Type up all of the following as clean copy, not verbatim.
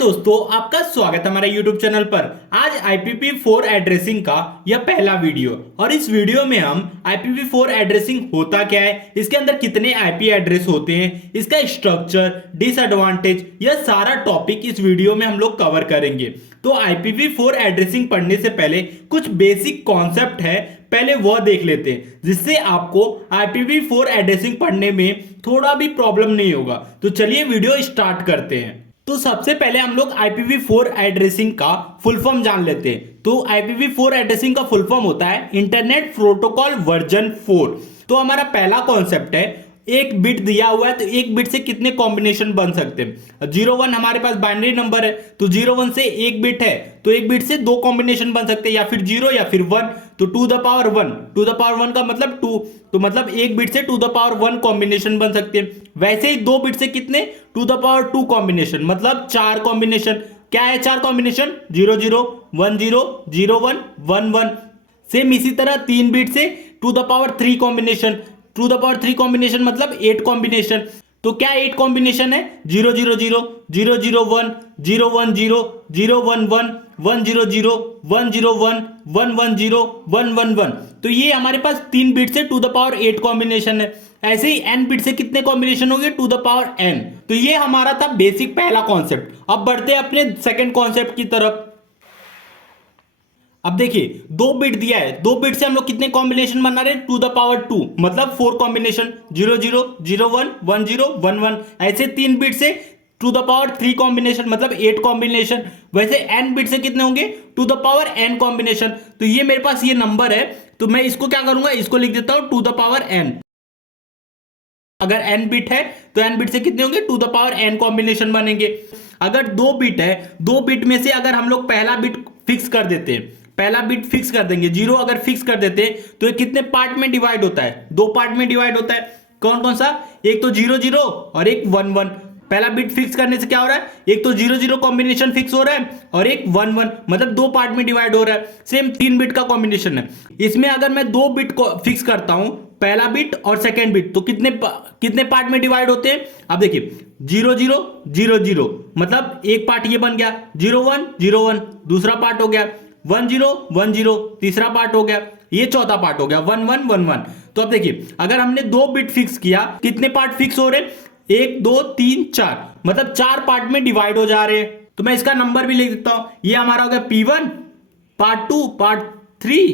दोस्तों, आपका स्वागत है हमारे YouTube चैनल पर। आज IPv4 एड्रेसिंग का यह पहला वीडियो और इस वीडियो में हम IPv4 एड्रेसिंग होता क्या है, इसके अंदर कितने IP एड्रेस होते हैं, इसका स्ट्रक्चर, डिसएडवांटेज, यह सारा टॉपिक इस वीडियो में हम लोग कवर करेंगे। तो IPv4 एड्रेसिंग पढ़ने से पहले कुछ बेसिक कॉन्सेप्ट है, पहले वह देख लेते हैं, जिससे आपको IPv4 एड्रेसिंग पढ़ने में थोड़ा भी प्रॉब्लम नहीं होगा। तो चलिए वीडियो स्टार्ट करते हैं। तो सबसे पहले हम लोग IPv4 एड्रेसिंग का फुल फॉर्म जान लेते हैं। तो IPv4 एड्रेसिंग का फुल फॉर्म होता है इंटरनेट प्रोटोकॉल वर्जन 4। तो हमारा पहला कॉन्सेप्ट है, एक बिट दिया हुआ है तो एक बिट से कितने कॉम्बिनेशन बन सकते हैं। 01 हमारे पास बाइनरी नंबर है, तो 01 से एक बिट है तो एक बिट से दो कॉम्बिनेशन बन सकते हैं, या फिर 0 या फिर 1। तो 2 द पावर 1, 2 द पावर 1 का मतलब 2, तो मतलब एक बिट से 2 द पावर 1 कॉम्बिनेशन बन सकते हैं। वैसे ही दो बिट से कितने, 2 द पावर 2 कॉम्बिनेशन, मतलब 4 कॉम्बिनेशन। क्या है 4 कॉम्बिनेशन? 00, 10, 01, 11। सेम इसी तरह 3 बिट से 2 the power 3 combination, 2 the power 3 combination मतलब 8 कॉम्बिनेशन। तो क्या 8 कॉम्बिनेशन है? 000, 001, 010, 011, 100, 101, 110, 111। तो ये हमारे पास 3 बिट से 2 द पावर 8 कॉम्बिनेशन है। ऐसे ही n बिट से कितने कॉम्बिनेशन हो गए? 2 द पावर n। तो ये हमारा था बेसिक पहला कॉन्सेप्ट। अब बढ़ते हैं अपने सेकंड कॉन्सेप्ट की तरफ। अब देखिए, 2 बिट दिया है, 2 बिट से हम लोग कितने कॉम्बिनेशन बना रहे हैं? 2 द पावर 2 मतलब 4 कॉम्बिनेशन, 00, 01, 10, 11। ऐसे 3 बिट से 2 द पावर 3 कॉम्बिनेशन मतलब 8 कॉम्बिनेशन। वैसे n बिट से कितने होंगे? 2 द पावर n कॉम्बिनेशन। तो ये मेरे पास ये नंबर है, तो मैं इसको क्या करूंगा, इसको लिख देता हूं 2 द पावर n। अगर n बिट है तो n बिट से कितने होंगे? 2 द पावर n कॉम्बिनेशन बनेंगे। अगर 2 बिट है, 2 बिट में से अगर हम लोग पहला बिट फिक्स कर देते हैं, पहला बिट फिक्स कर देंगे, 0 अगर फिक्स कर देते हैं, तो ये कितने पार्ट में डिवाइड होता है? 2 पार्ट में डिवाइड होता है। कौन कौन सा? एक तो 00 और एक 11। पहला बिट फिक्स करने से क्या हो रहा है? एक तो 00 कॉम्बिनेशन फिक्स हो रहा है और एक 11, मतलब 2 पार्ट में डिवाइड हो रहा है। सेम 3 बिट का कॉम्बिनेशन है। इसमें अगर मैं 2 बिट को फिक्स करता हूं, पहला बिट और सेकेंड बिट, तो कितने पार्ट में डिवाइड होते हैं? अब देखिए, 00, 00 मतलब एक पार्ट ये बन गया, 01, 01 दूसरा पार्ट हो गया, 10, 10 तीसरा पार्ट हो गया, ये चौथा पार्ट हो गया, 11, 11। तो अब देखिए, अगर हमने 2 बिट फिक्स किया, कितने पार्ट फिक्स हो रहे? 1, 2, 3, 4, मतलब 4 पार्ट में डिवाइड हो जा रहे हैं। तो मैं इसका नंबर भी लिख देता हूं, ये हमारा हो गया P1, पार्ट 2, पार्ट 3,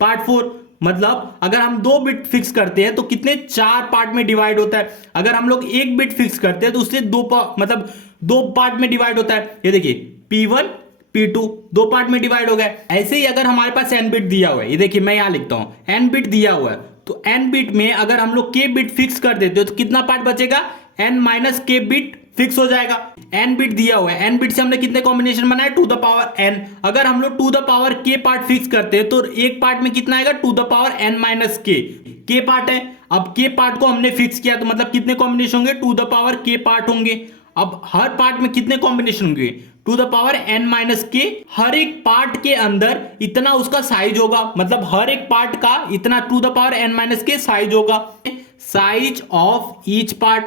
पार्ट 4। मतलब अगर हम 2 बिट फिक्स करते हैं तो कितने 4 पार्ट में डिवाइड होता है। अगर हम लोग 1 बिट फिक्स करते हैं तो उससे मतलब 2 पार्ट में डिवाइड होता है। ये देखिए, P1, P2 2 पार्ट में डिवाइड हो गए। ऐसे ही अगर हमारे पास n बिट दिया हुआ है, ये देखिए मैं यहां लिखता हूं n बिट दिया हुआ है, तो n बिट में अगर हम लोग k बिट फिक्स कर देते हो तो कितना पार्ट बचेगा? n minus k bit fix हो जाएगा। n बिट दिया हुआ है, n बिट से हमने कितने कॉम्बिनेशन बनाए? 2 द पावर n। अगर हम लोग 2 the power k part fix करते हैं तो एक पार्ट में कितना आएगा? 2 the power n minus k part है। अब k पार्ट को हमने फिक्स किया तो मतलब कितने कॉम्बिनेशन होंगे? 2 द पावर k पार्ट होंगे। अब हर पार्ट में कितने कॉम्बिनेशन होंगे? 2 the power n minus k। हर एक पार्ट के अंदर इतना उसका साइज होगा, मतलब हर एक पार्ट का इतना 2 the power n minus k size होगा। Size of each part,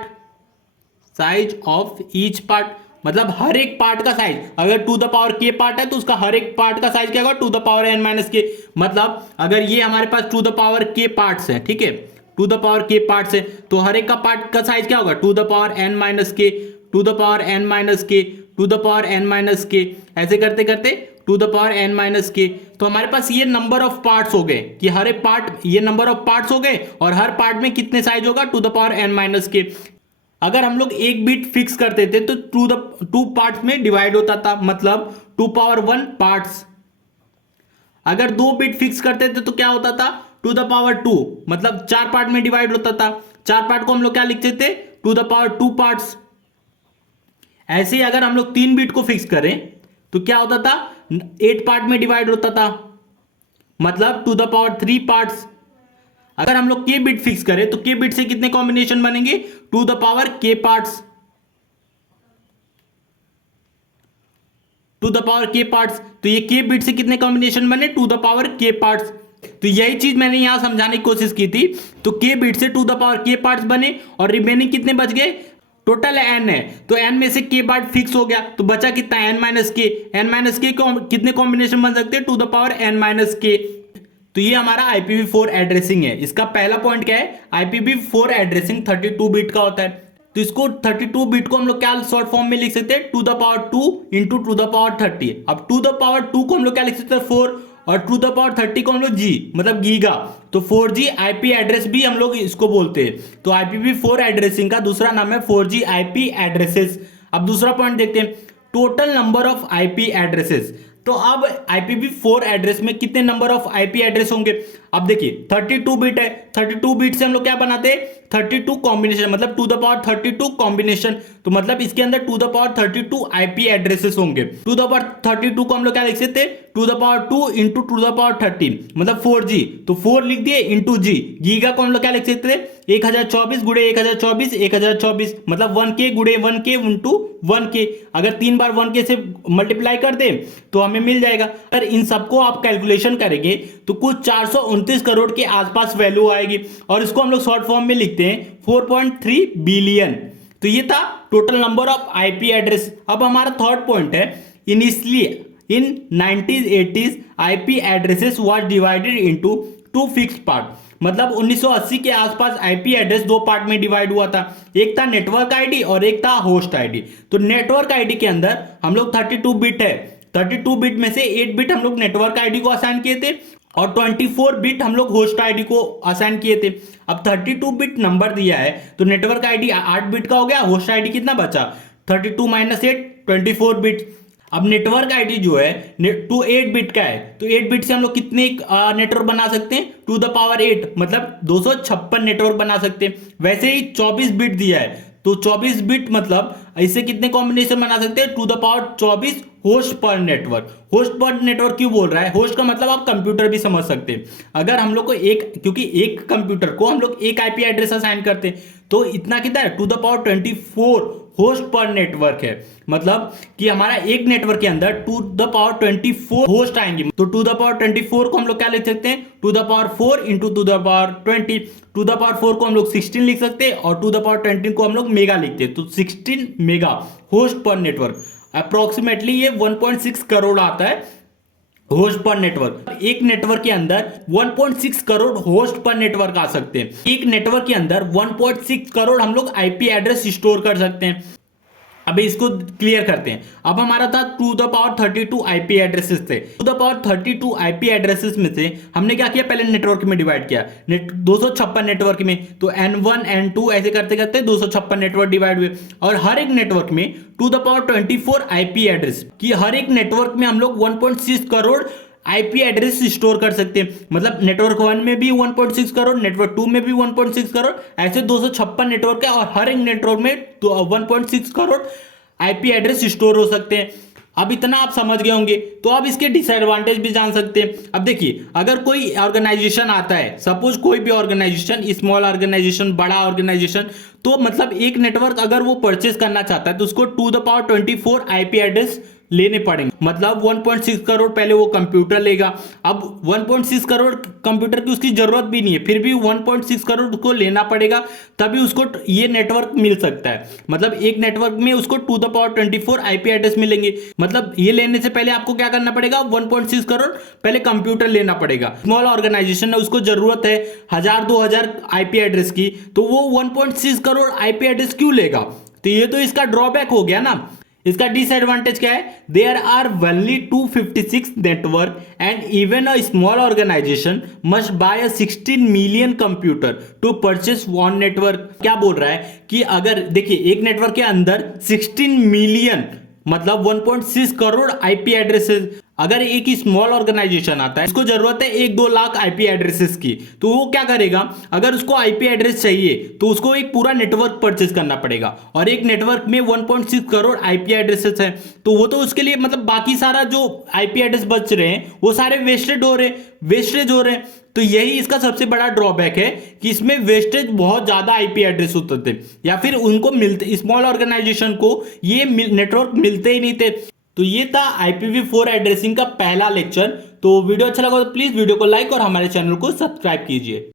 size of each part मतलब हर एक पार्ट का साइज। अगर 2 द पावर k पार्ट है तो उसका हर एक पार्ट का साइज क्या होगा? 2 the power n minus k। मतलब अगर ये हमारे पास 2 द पावर k पार्ट्स है, ठीक है, 2 द पावर k पार्ट्स है, तो हर एक का पार्ट का साइज क्या होगा? 2 the power n minus k, 2 the power n minus k, 2 the power n minus k। ऐसे करते करते 2 the power n minus k। तो हमारे पास ये नंबर ऑफ पार्ट्स हो गए कि हर एक पार्ट, ये नंबर ऑफ पार्ट्स हो गए और हर पार्ट में कितने साइज होगा? 2 the power n minus k। अगर हम लोग एक बिट फिक्स करते थे तो 2 पार्ट्स में डिवाइड होता था, मतलब 2 पावर 1 पार्ट्स। अगर 2 बिट फिक्स करते थे तो क्या होता था? 2 द पावर 2 मतलब 4 पार्ट में डिवाइड होता था। 4 पार्ट को हम लोग क्या लिखते थे? 2 द पावर 2 पार्ट्स। ऐसे ही अगर हम लोग 3 बिट को फिक्स करें तो क्या होता था? 8 पार्ट में डिवाइड होता था, मतलब 2 द पावर 3 पार्ट्स। अगर हम लोग k बिट फिक्स करें तो k बिट से कितने कॉम्बिनेशन बनेंगे? 2 the power k parts, 2 the power k parts. तो ये k बिट से कितने कॉम्बिनेशन बने? 2 द पावर k पार्ट्स। तो यही चीज मैंने यहां समझाने की कोशिश की थी। तो k बिट से 2 द पावर k पार्ट्स बने और रिमेनिंग कितने बच गए? टोटल एन है, तो एन में से के बार फिक्स हो गया, तो बचा कितना N minus K. N minus K कितने कॉम्बिनेशन बन सकते हैं, two the power N minus K. तो ये हमारा IPv4 एड्रेसिंग है। इसका पहला पॉइंट क्या है, IPv4 एड्रेसिंग 32 बिट का होता है। तो इसको 32 बिट को हम लोग क्या शॉर्ट फॉर्म में लिख सकते हैं, two the power 2 into two the power 30। अब टू द पावर 2 को हम लोग क्या लिख सकते हैं, 4, और टू द पावर 30 को हम लोग जी मतलब गीगा, तो 4G IP एड्रेस भी हम लोग इसको बोलते हैं। तो IPv4 एड्रेसिंग का दूसरा नाम है 4G IP एड्रेसेस। अब दूसरा पॉइंट देखते हैं, total number of IP addresses. तो अब IPv4 एड्रेस में कितने नंबर ऑफ IP एड्रेस होंगे। अब देखिए 32 बिट है, 32 बिट से हम लोग क्या बनाते हैं, 32 कॉम्बिनेशन, मतलब टू द पावर 32 कॉम्बिनेशन। तो मतलब इसके अंदर two the power 32 IP addresses होंगे। टू द पावर 32 को हम लोग क्या लिख सकते हैं, two the power 2 into two the power 30, मतलब 4G, तो 4 लिख दिए इंटू जी। गीगा को हम लोग क्या लिख सकते हैं, 1024 गुड़े 1024 1024, मतलब 1K गुड़े 1K इंटू 1K। अगर 3 बार 1K से मल्टीप्लाई कर दे तो हमें मिल जाएगा। अगर इन सबको आप कैलकुलेशन करेंगे तो कुछ 429 करोड़ के आसपास वैल्यू आएगी, और इसको हम लोग शॉर्ट फॉर्म में लिखते हैं 4.3 बिलियन। तो ये था total number of IP address. अब हमारा थर्ड पॉइंट है, initially in 1980s IP addresses was divided into 2 fixed part. मतलब 1980 के आसपास IP एड्रेस 2 पार्ट में डिवाइड हुआ था, एक था नेटवर्क ID और एक था होस्ट ID। तो नेटवर्क ID के अंदर हम लोग 32 बिट है, 32 बिट में से 8 बिट हम लोग नेटवर्क ID को असाइन किए थे, और 24 बिट हम लोग होस्ट ID को असाइन किए थे। अब 32 बिट नंबर दिया है, तो नेटवर्क ID 8 बिट का हो गया, होस्ट ID कितना बचा, 32 माइनस 8 24 बिट। अब नेटवर्क ID जो है 8 बिट का है, तो 8 बिट से हम लोग कितने नेटवर्क बना सकते हैं, टू द पावर 8, मतलब 256 नेटवर्क बना सकते हैं। वैसे ही 24 बिट दिया है, तो 24 बिट मतलब इससे कितने कॉम्बिनेशन बना सकते हैं, टू द पावर 24 होस्ट पर नेटवर्क। होस्ट पर नेटवर्क क्यों बोल रहा है, होस्ट का मतलब आप कंप्यूटर भी समझ सकते हैं। अगर हम लोग को क्योंकि एक कंप्यूटर को हम लोग एक IP एड्रेस असाइन करते हैं, तो इतना कितना है, टू द पावर 24 होस्ट पर नेटवर्क है। मतलब कि हमारा एक नेटवर्क के अंदर टू द पावर 24 होस्ट आएंगे। तो टू द पावर 24 को हम लोग क्या लिख सकते हैं, two the power 4 into two the power 20। Two the power 4 को हम लोग 16 लिख सकते हैं, और टू द पावर 20 को हम लोग मेगा लिखते हैं। तो 16 मेगा होस्ट पर नेटवर्क, अप्रोक्सीमेटली ये 1.6 करोड़ आता है होस्ट पर नेटवर्क। एक नेटवर्क के अंदर 1.6 करोड़ होस्ट पर नेटवर्क आ सकते हैं। एक नेटवर्क के अंदर 1.6 करोड़ हम लोग IP एड्रेस स्टोर कर सकते हैं। अभी इसको क्लियर करते हैं। अब हमारा था two the power 32 IP addresses थे। Two the power 32 IP addresses में से हमने क्या किया, पहले नेटवर्क में डिवाइड किया, 256 नेटवर्क में, तो N1 N2 ऐसे करते करते 256 नेटवर्क डिवाइड हुए। और हर एक नेटवर्क में two the power 24 IP address, कि हर एक नेटवर्क में हम लोग 1.6 करोड़ IP एड्रेस स्टोर कर सकते हैं। मतलब नेटवर्क 1 में भी 1.6 करोड़, नेटवर्क 2 में भी 1.6 करोड़, ऐसे 256 नेटवर्क है, और हर एक नेटवर्क में तो 1.6 करोड़ IP एड्रेस स्टोर हो सकते हैं। अब इतना आप समझ गए होंगे, तो अब इसके डिसएडवांटेज भी जान सकते हैं। अब देखिए, अगर कोई ऑर्गेनाइजेशन आता है, सपोज कोई भी ऑर्गेनाइजेशन, स्मॉल ऑर्गेनाइजेशन, बड़ा ऑर्गेनाइजेशन, तो मतलब एक नेटवर्क अगर वो परचेस करना चाहता है तो उसको two the power 24 IP address लेने पड़ेंगे। मतलब 1.6 करोड़ पहले वो कंप्यूटर लेगा। अब 1.6 करोड़ कंप्यूटर की उसकी जरूरत भी नहीं है, फिर भी 1.6 करोड़ उसको लेना पड़ेगा, तभी उसको ये नेटवर्क मिल सकता है। मतलब एक नेटवर्क में उसको two the power 24 IP address मिलेंगे। मतलब ये लेने से पहले आपको क्या करना पड़ेगा, 1.6 करोड़ पहले कंप्यूटर लेना पड़ेगा। स्मॉल ऑर्गेनाइजेशन है, उसको जरूरत है 1000-2000 IP एड्रेस की, तो वो 1.6 करोड़ IP एड्रेस क्यों लेगा। तो ये तो इसका ड्रॉबैक हो गया ना। इसका डिसएडवांटेज क्या है, there are only 256 network and even a small organisation must buy a 16 million computer to purchase one network. क्या बोल रहा है कि अगर देखिए एक नेटवर्क के अंदर 16 मिलियन मतलब 1.6 करोड़ IP एड्रेसेस, अगर एक ही स्मॉल ऑर्गेनाइजेशन आता है, उसको जरूरत है 1-2 लाख IP एड्रेसेस की, तो वो क्या करेगा, अगर उसको IP एड्रेस चाहिए तो उसको एक पूरा नेटवर्क परचेस करना पड़ेगा, और एक नेटवर्क में 1.6 करोड़ IP एड्रेसेस है, तो वो तो उसके लिए मतलब बाकी सारा जो IP एड्रेस बच रहे हैं वो सारे वेस्टेज हो रहे हैं। तो यही इसका सबसे बड़ा ड्रॉबैक है कि इसमें वेस्टेज बहुत ज्यादा IP एड्रेस होते थे, या फिर उनको मिलते, स्मॉल ऑर्गेनाइजेशन को ये नेटवर्क मिलते ही नहीं थे। तो ये था IPv4 एड्रेसिंग का पहला लेक्चर। तो वीडियो अच्छा लगा तो प्लीज वीडियो को लाइक और हमारे चैनल को सब्सक्राइब कीजिए।